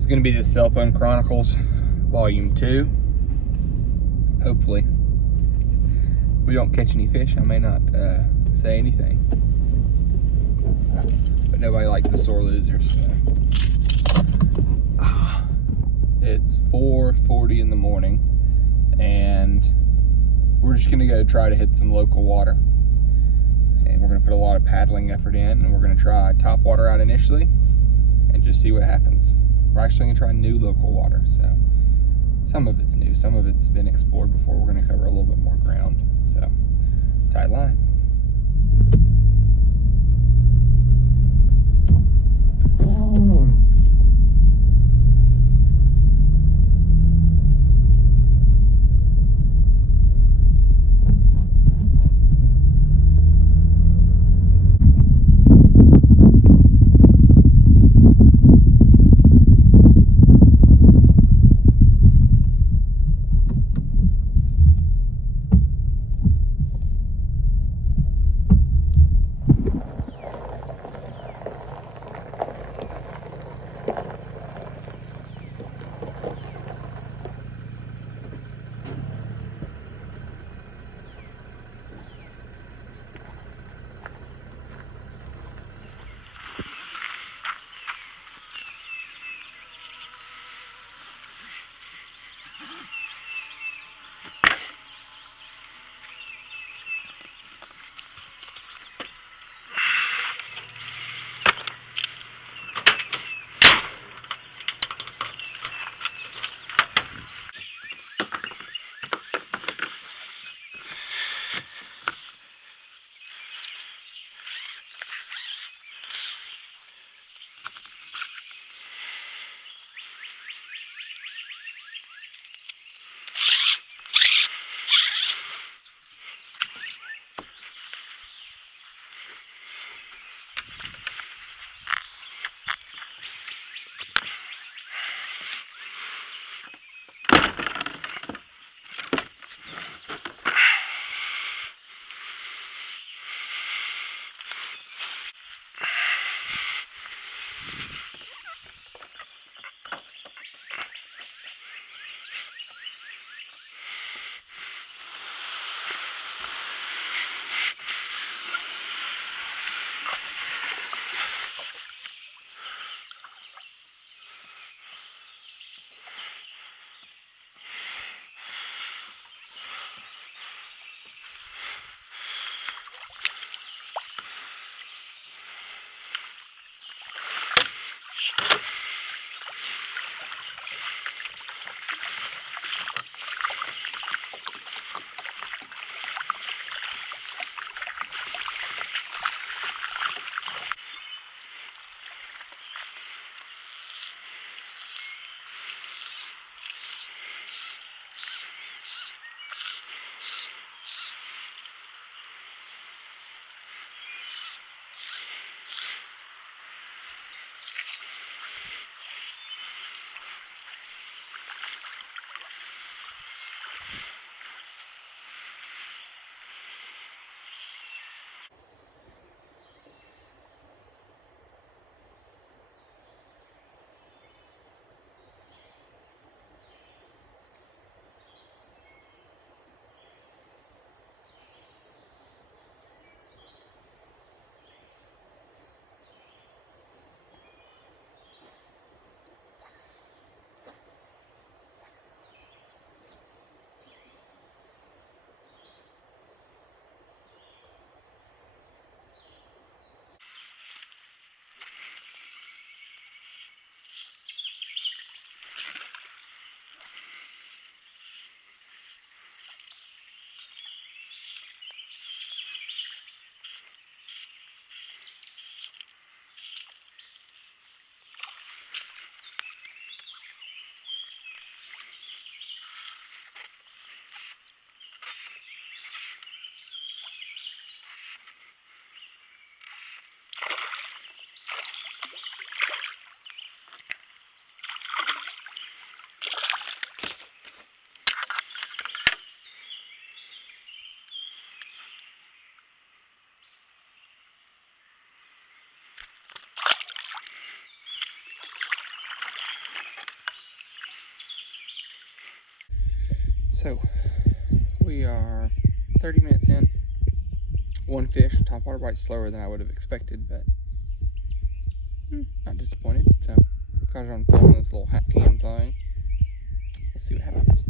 It's going to be the Cell Phone Chronicles Volume 2. Hopefully. If we don't catch any fish, I may not say anything. But nobody likes the sore losers. So. It's 4:40 in the morning, and we're just going to go try to hit some local water. And we're going to put a lot of paddling effort in, and we're going to try top water out initially and just see what happens. We're actually going to try new local water, so some of it's new, some of it's been explored before. We're going to cover a little bit more ground, so tight lines. So we are 30 minutes in. One fish. Topwater bite's slower than I would have expected, but not disappointed. So got it on film, this little hat cam thing. Let's see what happens.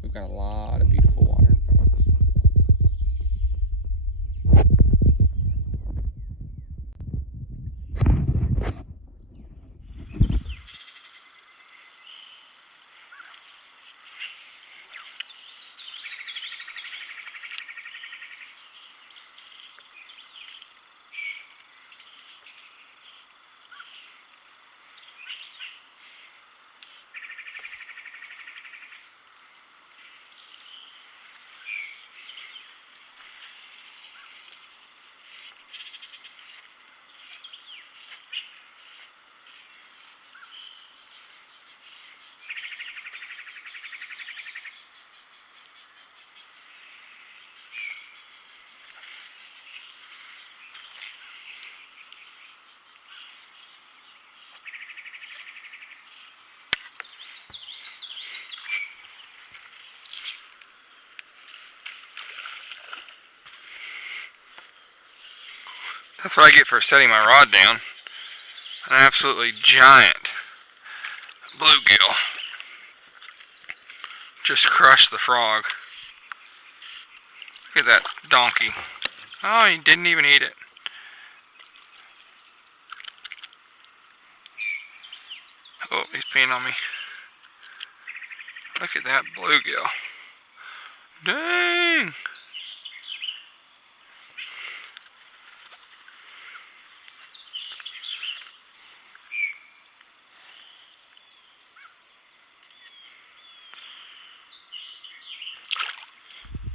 We've got a lot of beautiful water in front of us. That's what I get for setting my rod down. An absolutely giant bluegill. Just crushed the frog. Look at that donkey. Oh, he didn't even eat it. Oh, he's peeing on me. Look at that bluegill. Dang!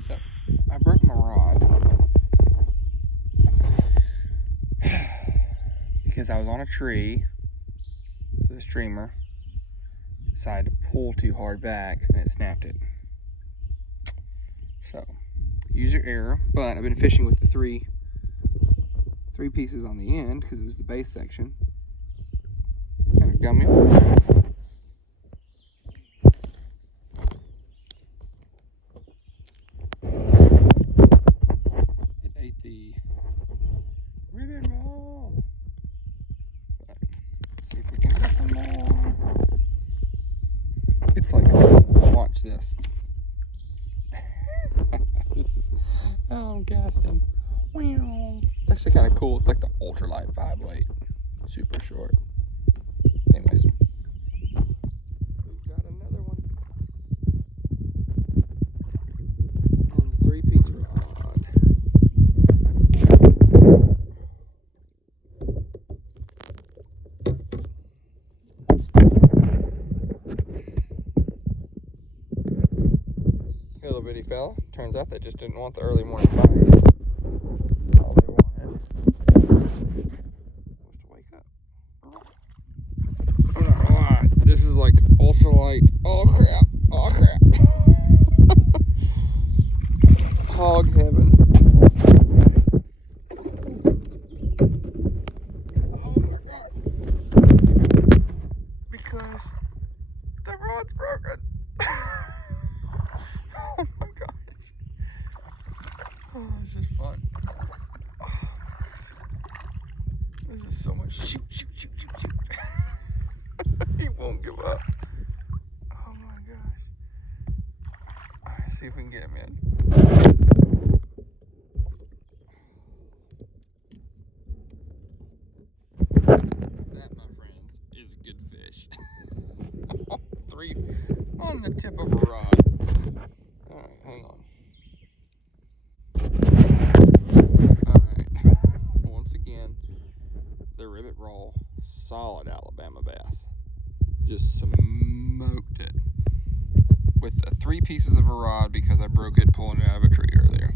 So, I broke my rod because I was on a tree with a streamer. Decided to pull too hard back and it snapped it. So, user error, but I've been fishing with the three pieces on the end because it was the base section. Kind of gummy. It ate the ribbon roll. But see if we can get some more. It's like, watch this. This is, oh, I'm casting. It's actually kind of cool. It's like the ultralight 5-weight, super short. Anyways, we've got another one on the 3-piece rod. Little bitty fella. Turns out they just didn't want the early morning bite. All they wanted was to wake up. I'm not gonna lie, this is like ultralight. Oh crap! Oh crap! Hog heaven. Oh my god! Because the rod's broken. Oh my gosh! Oh, this is fun. This is so much shoot, shoot, shoot, shoot, shoot. He won't give up. Oh my gosh. Alright, see if we can get him in. That, my friends, is a good fish. 3 on the tip of a rod. Alright, hang on. Alright. Once again, the ribbit roll, solid Alabama bass. Just smoked it with 3 pieces of a rod because I broke it pulling it out of a tree earlier.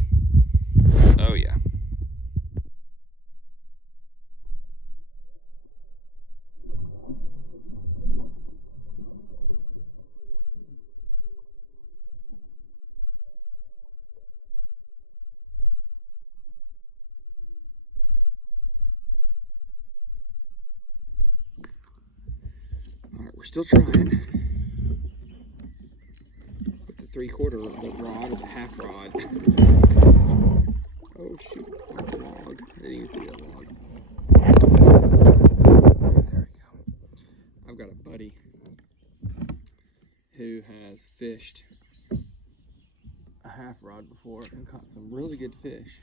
Oh yeah. Alright, we're still trying. With the 3/4 rod with a half rod. Oh shoot, log. I didn't even see that log. There we go. I've got a buddy who has fished a half rod before and caught some really good fish.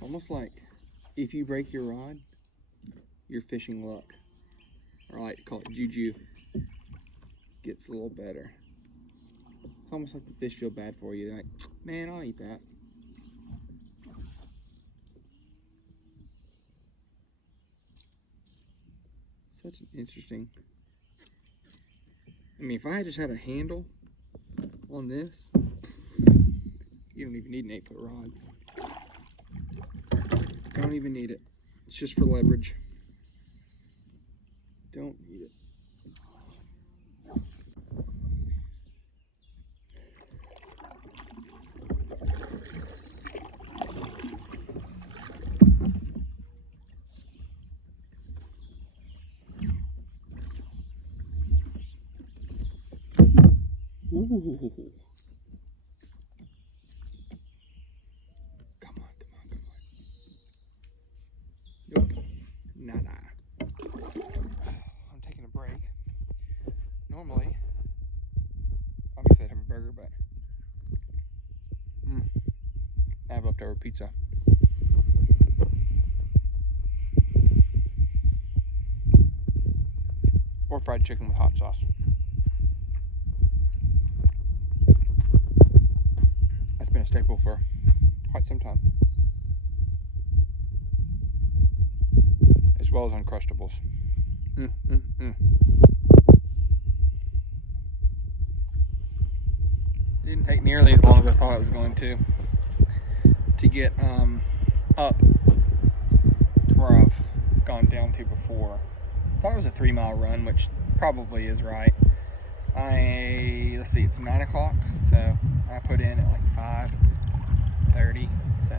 Almost like if you break your rod, you're fishing luck. Or I like to call it juju. Gets a little better. It's almost like the fish feel bad for you. They're like, man, I'll eat that. Such an interesting. I mean, if I had just had a handle on this, you don't even need an 8-foot rod. Don't even need it. It's just for leverage. Don't need it. Ooh. Come on. Nope. Nada. I'm taking a break. Normally, obviously I'd have a burger, but I have leftover pizza. Or fried chicken with hot sauce. That's been a staple for quite some time. As well as Uncrustables. It didn't take nearly as long as I thought it was going to get up to where I've gone down to before. I thought it was a 3-mile run, which probably is right. Let's see, it's 9 o'clock, so I put in at like 5:30, so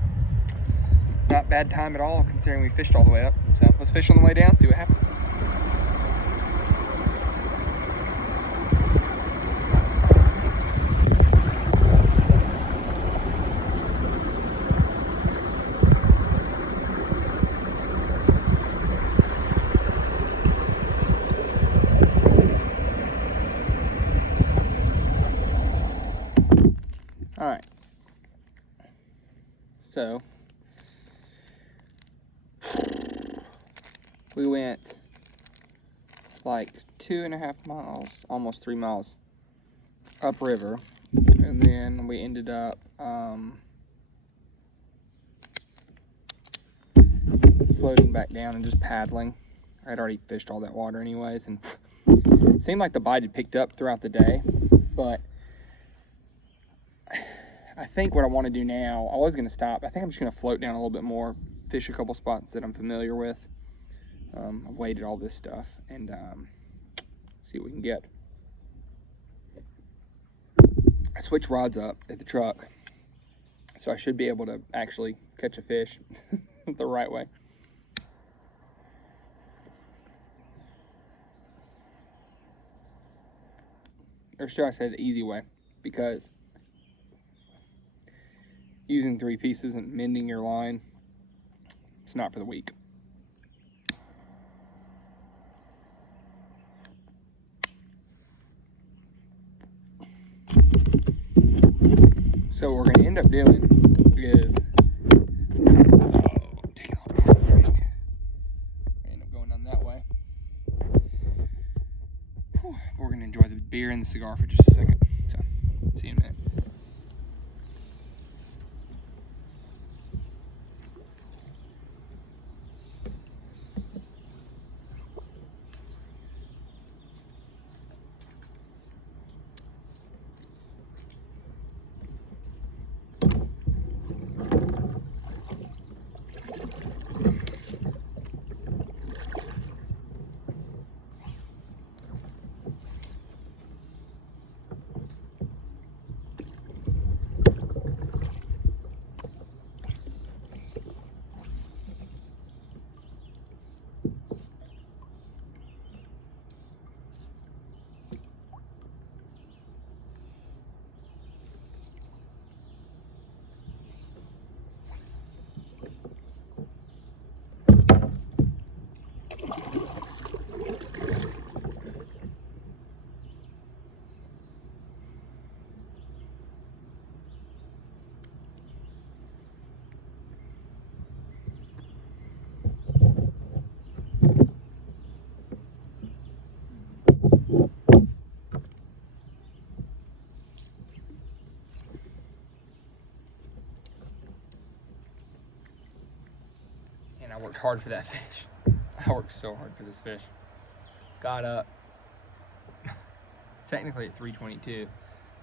not bad time at all considering we fished all the way up. So let's fish on the way down, see what happens. All right, so we went like 2.5 miles, almost 3 miles upriver, and then we ended up floating back down and just paddling. I had already fished all that water anyways, and it seemed like the bite had picked up throughout the day, but I think what I want to do now, I was going to stop. I think I'm just going to float down a little bit more, fish a couple spots that I'm familiar with. I've weighted all this stuff and see what we can get. I switched rods up at the truck, so I should be able to actually catch a fish the right way. Or should I say the easy way, because using 3 pieces and mending your line, it's not for the weak. So what we're going to end up doing is, end up going down that way. We're going to enjoy the beer and the cigar for just a second. So, see you in a minute. worked hard for that fish. I worked so hard for this fish. Got up technically at 3:22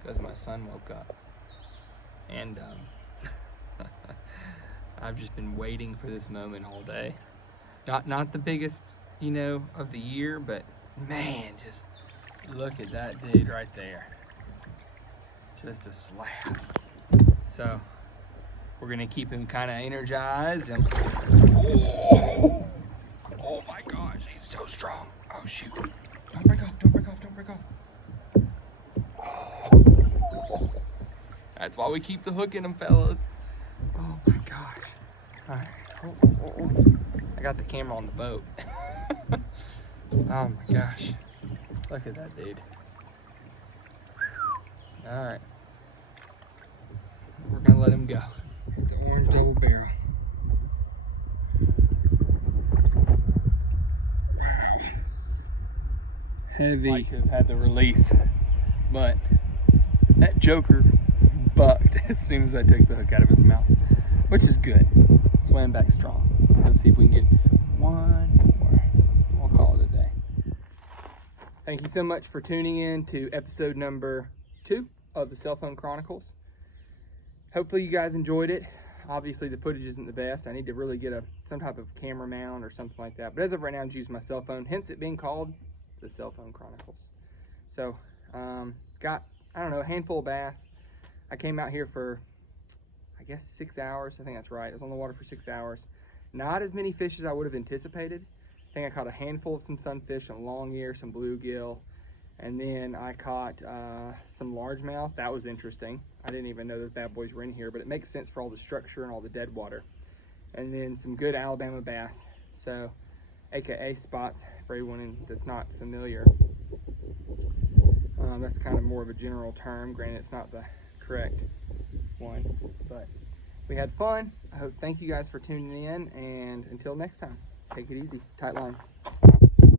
because my son woke up. And I've just been waiting for this moment all day. Not the biggest, you know, of the year, but man, just look at that dude right there. Just a slab. So we're gonna keep him kind of energized and oh my gosh, he's so strong. Oh shoot. Don't break off, don't break off, don't break off. That's why we keep the hook in them, fellas. Oh my gosh. All right. Oh. I got the camera on the boat. Oh my gosh. Look at that dude. All right. We're gonna let him go. The orange double barrel. Wow. Heavy. Like to have had the release, but that joker bucked as soon as I took the hook out of his mouth, which is good. Swam back strong. Let's go see if we can get one more. We'll call it a day. Thank you so much for tuning in to episode number 2 of the Cell Phone Chronicles. Hopefully you guys enjoyed it. Obviously the footage isn't the best. I need to really get some type of camera mount or something like that. But as of right now, I'm just using my cell phone, hence it being called the Cell Phone Chronicles. So, got, I don't know, a handful of bass. I came out here for, I guess, 6 hours. I think that's right. I was on the water for 6 hours. Not as many fish as I would have anticipated. I think I caught a handful of some sunfish, some long ear, some bluegill, and then I caught some largemouth. That was interesting. I didn't even know those bad boys were in here, but it makes sense for all the structure and all the dead water. And then some good Alabama bass, so AKA spots for everyone that's not familiar. That's kind of more of a general term. Granted, it's not the correct one, but we had fun. Thank you guys for tuning in, and until next time, take it easy. Tight lines.